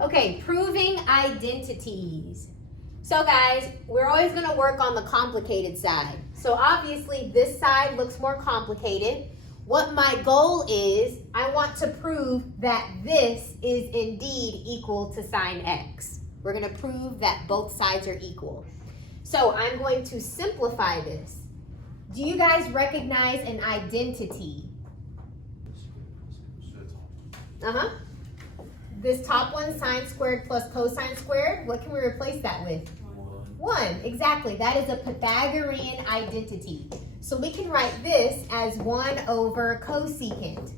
Okay, proving identities. So guys, we're always going to work on the complicated side. So obviously this side looks more complicated. What my goal is, I want to prove that this is indeed equal to sine x. We're going to prove that both sides are equal. So I'm going to simplify this. Do you guys recognize an identity? Uh-huh. This top one, sine squared plus cosine squared, what can we replace that with? 1. Exactly. That is a Pythagorean identity. So we can write this as 1 over cosecant.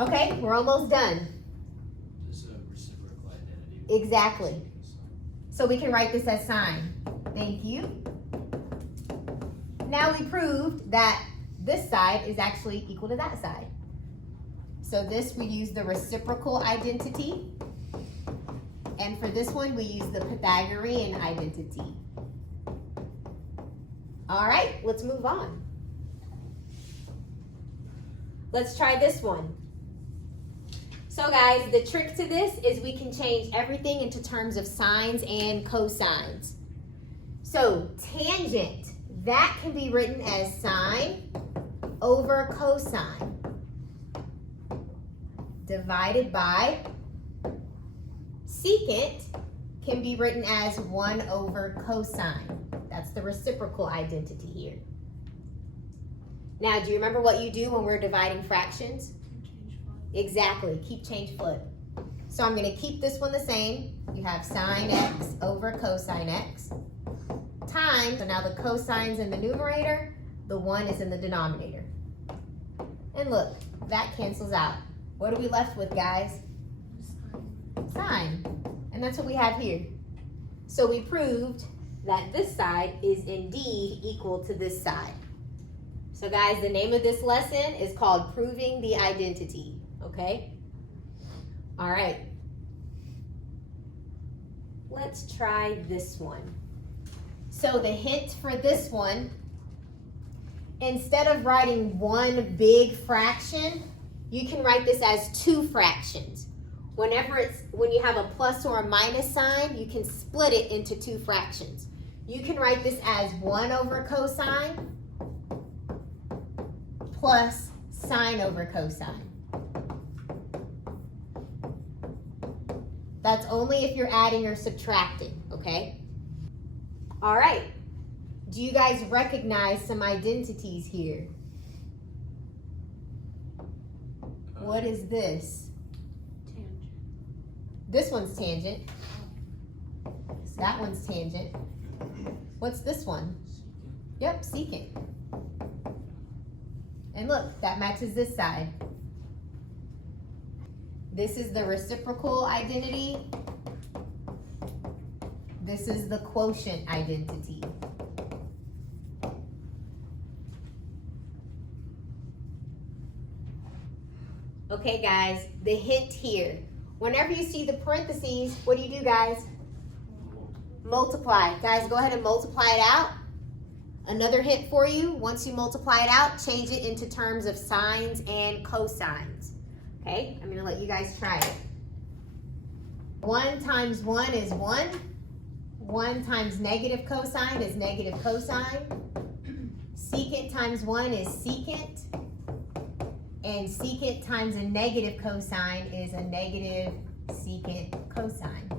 Okay, we're almost done. This is a reciprocal identity. Exactly. So we can write this as sine. Thank you. Now we proved that this side is actually equal to that side. So this, we use the reciprocal identity. And for this one, we use the Pythagorean identity. All right, let's move on. Let's try this one. So guys, the trick to this is we can change everything into terms of sines and cosines. So tangent, that can be written as sine over cosine divided by secant can be written as 1 over cosine. That's the reciprocal identity here. Now, do you remember what you do when we're dividing fractions? Exactly, keep change flip. So I'm going to keep this one the same. You have sine x over cosine x times, so now the cosine's in the numerator, the 1 is in the denominator. And look, that cancels out. What are we left with, guys? Sine. And that's what we have here. So we proved that this side is indeed equal to this side. So guys, the name of this lesson is called Proving the Identity, okay? All right. Let's try this one. So the hint for this one, instead of writing one big fraction, you can write this as 2 fractions. When you have a plus or a minus sign, you can split it into 2 fractions. You can write this as 1 over cosine plus sine over cosine. That's only if you're adding or subtracting, okay? All right. Do you guys recognize some identities here? What is this? Tangent. This one's tangent. That one's tangent. What's this one? Yep, secant. And look, that matches this side. This is the reciprocal identity. This is the quotient identity. Okay, guys, the hint here. Whenever you see the parentheses, what do you do, guys? Multiply. Guys, go ahead and multiply it out. Another hint for you, once you multiply it out, change it into terms of sines and cosines. Okay, I'm gonna let you guys try it. 1 times 1 is 1. 1 times negative cosine is negative cosine. Secant times 1 is secant. And secant times a negative cosine is a negative secant cosine.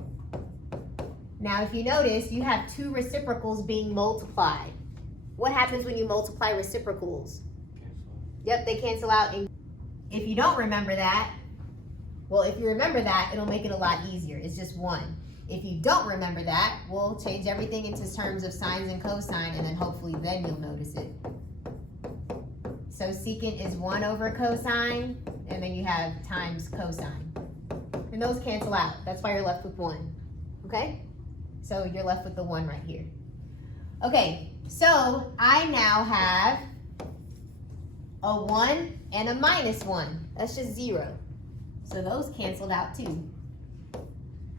Now, if you notice, you have 2 reciprocals being multiplied. What happens when you multiply reciprocals? Yep, they cancel out. And if you don't remember that, well, if you remember that, it'll make it a lot easier. It's just 1. If you don't remember that, we'll change everything into terms of sines and cosine, and then hopefully then you'll notice it. So secant is 1 over cosine, and then you have times cosine. And those cancel out. That's why you're left with 1. Okay? So you're left with the 1 right here. Okay, so I now have a 1 and a minus 1. That's just 0. So those canceled out too.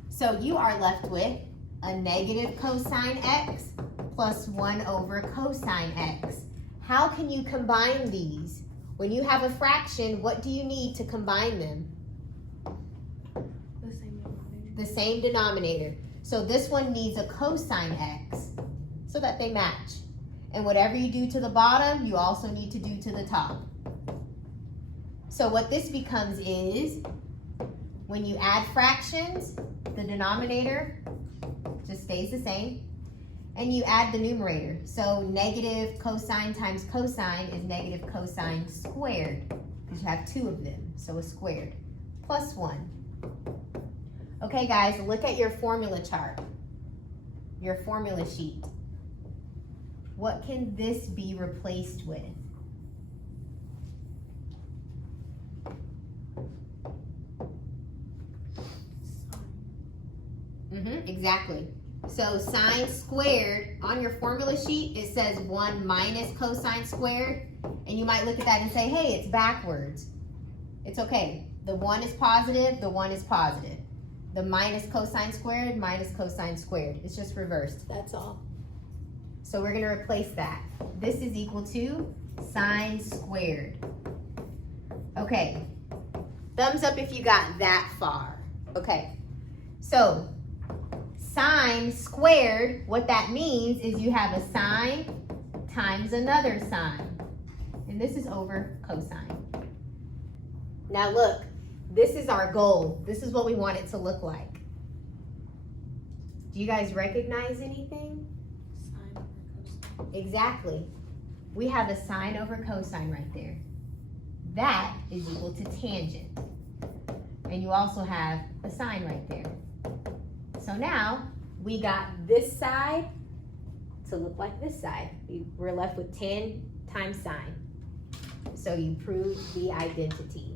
So you are left with a negative cosine x plus 1 over cosine x. How can you combine these? When you have a fraction, what do you need to combine them? The the same denominator. So this one needs a cosine x so that they match. And whatever you do to the bottom, you also need to do to the top. So what this becomes is, when you add fractions, the denominator just stays the same, and you add the numerator. So negative cosine times cosine is negative cosine squared, because you have two of them, so a squared, plus 1. Okay guys, look at your formula chart, your formula sheet. What can this be replaced with? Exactly. So sine squared, on your formula sheet, it says 1 minus cosine squared. And you might look at that and say, hey, it's backwards. It's okay. The 1 is positive, the 1 is positive. The minus cosine squared, minus cosine squared. It's just reversed, that's all. So we're gonna replace that. This is equal to sine squared. Okay, thumbs up if you got that far. Okay, so sine squared, what that means is you have a sine times another sine. And this is over cosine. Now look, this is our goal. This is what we want it to look like. Do you guys recognize anything? Sine over cosine. Exactly. We have a sine over cosine right there. That is equal to tangent. And you also have a sine right there. So now we got this side to look like this side. We're left with tan times sine. So you prove the identity.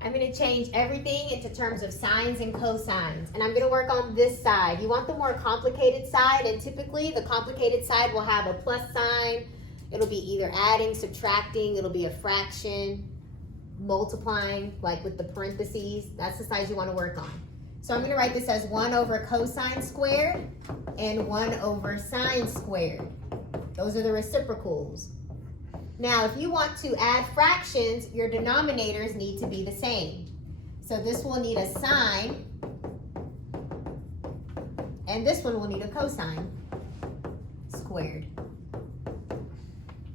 I'm going to change everything into terms of sines and cosines. And I'm going to work on this side. You want the more complicated side, and typically the complicated side will have a plus sign. It'll be either adding, subtracting, it'll be a fraction, multiplying, like with the parentheses. That's the side you want to work on. So I'm going to write this as 1 over cosine squared and 1 over sine squared. Those are the reciprocals. Now, if you want to add fractions, your denominators need to be the same. So this will need a sine, and this one will need a cosine squared.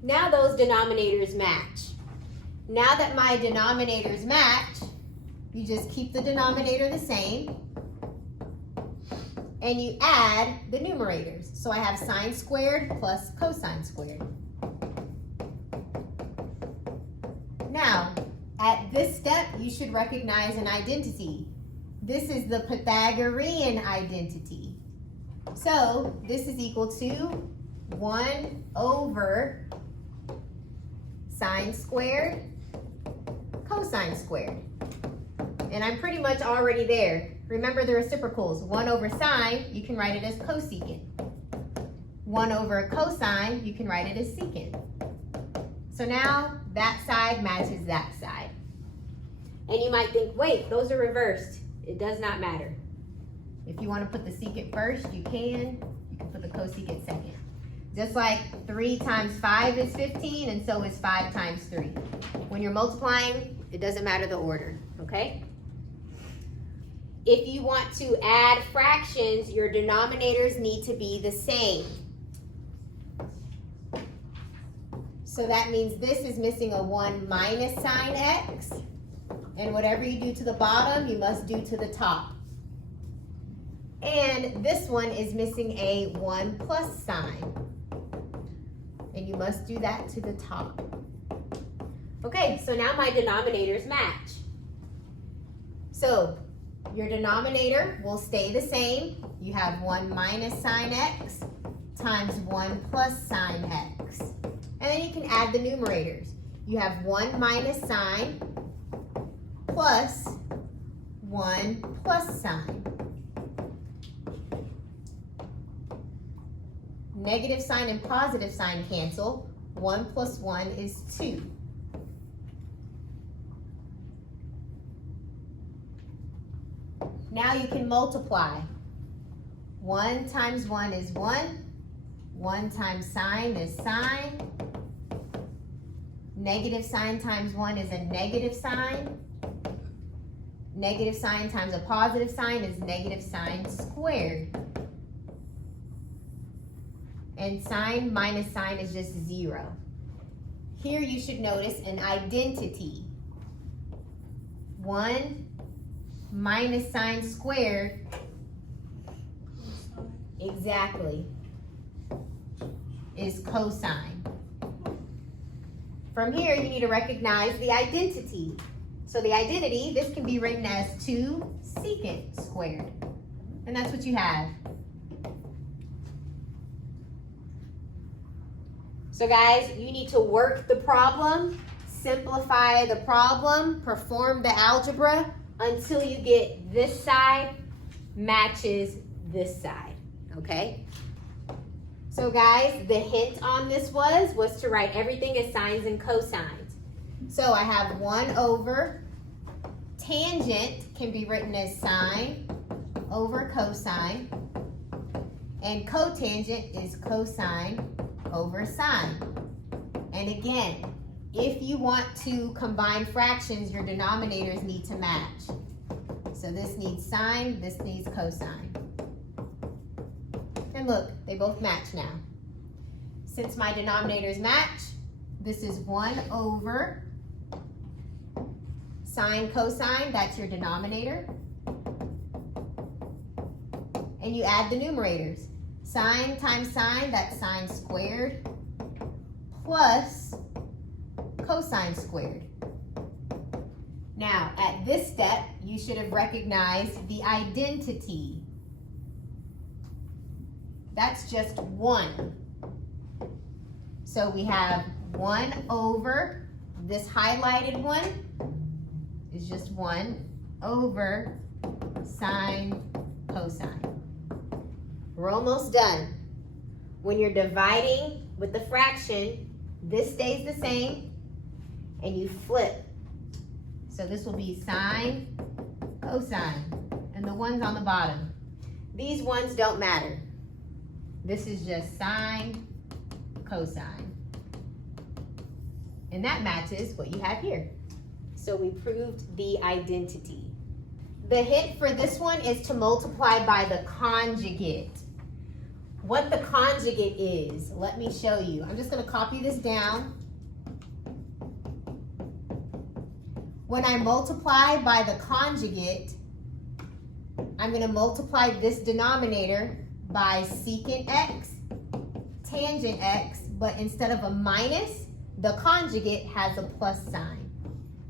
Now those denominators match. Now that my denominators match, you just keep the denominator the same, and you add the numerators. So I have sine squared plus cosine squared. Now, at this step, you should recognize an identity. This is the Pythagorean identity. So this is equal to 1 over sine squared, cosine squared. And I'm pretty much already there. Remember the reciprocals. 1 over sine, you can write it as cosecant. 1 over cosine, you can write it as secant. So now that side matches that side. And you might think, wait, those are reversed. It does not matter. If you want to put the secant first, you can. You can put the cosecant second. Just like 3 times 5 is 15, and so is 5 times 3. When you're multiplying, it doesn't matter the order, okay? If you want to add fractions, your denominators need to be the same. So that means this is missing a 1 minus sine x, and whatever you do to the bottom, you must do to the top. And this one is missing a 1 plus sign, and you must do that to the top. Okay, so now my denominators match. So your denominator will stay the same. You have 1 minus sine x times 1 plus sine x. And then you can add the numerators. You have 1 minus sine plus 1 plus sine. Negative sign and positive sign cancel. 1 plus 1 is 2. Now you can multiply. 1 times 1 is 1. 1 times sine is sine. Negative sign times 1 is a negative sign. Negative sign times a positive sign is negative sign squared. And sign minus sign is just 0. Here you should notice an identity. 1 minus sign squared, exactly, is cosine. From here, you need to recognize the identity. So the identity, this can be written as 2 secant squared. And that's what you have. So guys, you need to work the problem, simplify the problem, perform the algebra until you get this side matches this side, okay? So guys, the hint on this was to write everything as sines and cosines. So I have 1 over tangent can be written as sine over cosine, and cotangent is cosine over sine. And again, if you want to combine fractions, your denominators need to match. So this needs sine, this needs cosine. And look, they both match now. Since my denominators match, this is 1 over sine cosine, that's your denominator. And you add the numerators. Sine times sine, that's sine squared, plus cosine squared. Now, at this step, you should have recognized the identity. That's just 1. So we have 1 over, this highlighted one is just 1 over sine cosine. We're almost done. When you're dividing with the fraction, this stays the same, and you flip. So this will be sine cosine, and the ones on the bottom. These ones don't matter. This is just sine cosine. And that matches what you have here. So we proved the identity. The hint for this one is to multiply by the conjugate. What the conjugate is, let me show you. I'm just going to copy this down. When I multiply by the conjugate, I'm going to multiply this denominator by secant x, tangent x, but instead of a minus, the conjugate has a plus sign.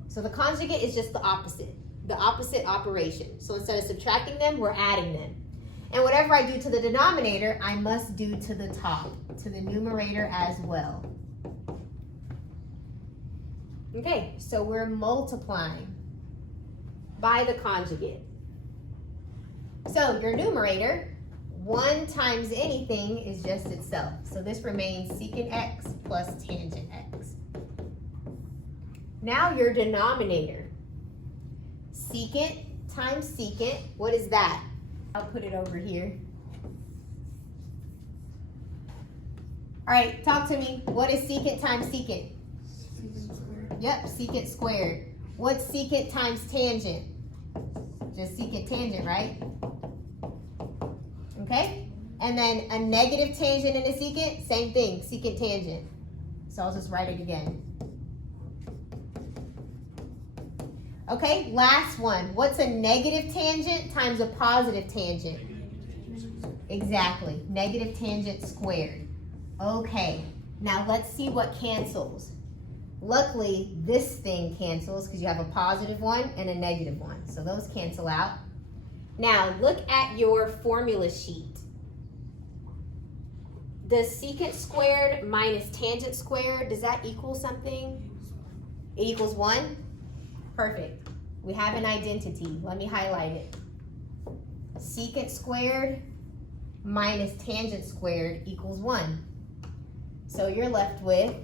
So the conjugate is just the opposite operation. So instead of subtracting them, we're adding them. And whatever I do to the denominator, I must do to the top, to the numerator as well. Okay, so we're multiplying by the conjugate. So your numerator, 1 times anything is just itself. So this remains secant x plus tangent x. Now your denominator, secant times secant, what is that? I'll put it over here. All right, talk to me. What is secant times secant? Secant squared. Yep, secant squared. What's secant times tangent? Just secant tangent, right? Okay? And then a negative tangent and a secant, same thing, secant tangent. So I'll just write it again. Okay, last one. What's a negative tangent times a positive tangent? Exactly, negative tangent squared. Okay, now let's see what cancels. Luckily, this thing cancels because you have a positive one and a negative one. So those cancel out. Now look at your formula sheet. Does secant squared minus tangent squared, does that equal something? It equals 1? Perfect. We have an identity. Let me highlight it. Secant squared minus tangent squared equals 1. So you're left with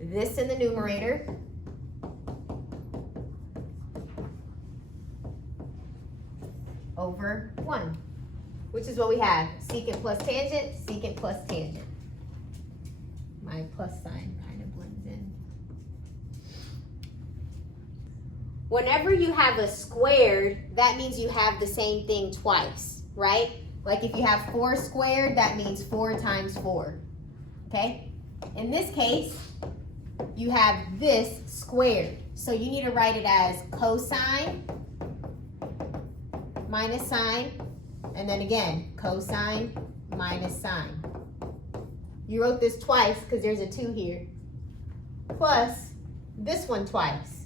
this in the numerator over 1, which is what we have. Secant plus tangent, secant plus tangent. My plus sign kind of blends in. whenever you have a squared, that means you have the same thing twice, right? Like if you have 4 squared, that means 4 times 4, okay? In this case, you have this squared. So you need to write it as cosine minus sine, and then again, cosine minus sine. You wrote this twice because there's a 2 here, plus this one twice.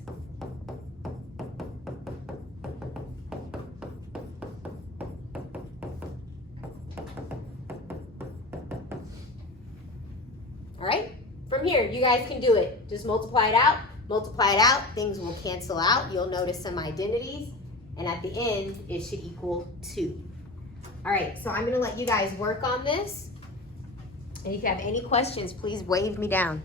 All right, from here, you guys can do it. Just multiply it out, things will cancel out. You'll notice some identities, and at the end, it should equal 2. All right, so I'm gonna let you guys work on this. And if you have any questions, please wave me down.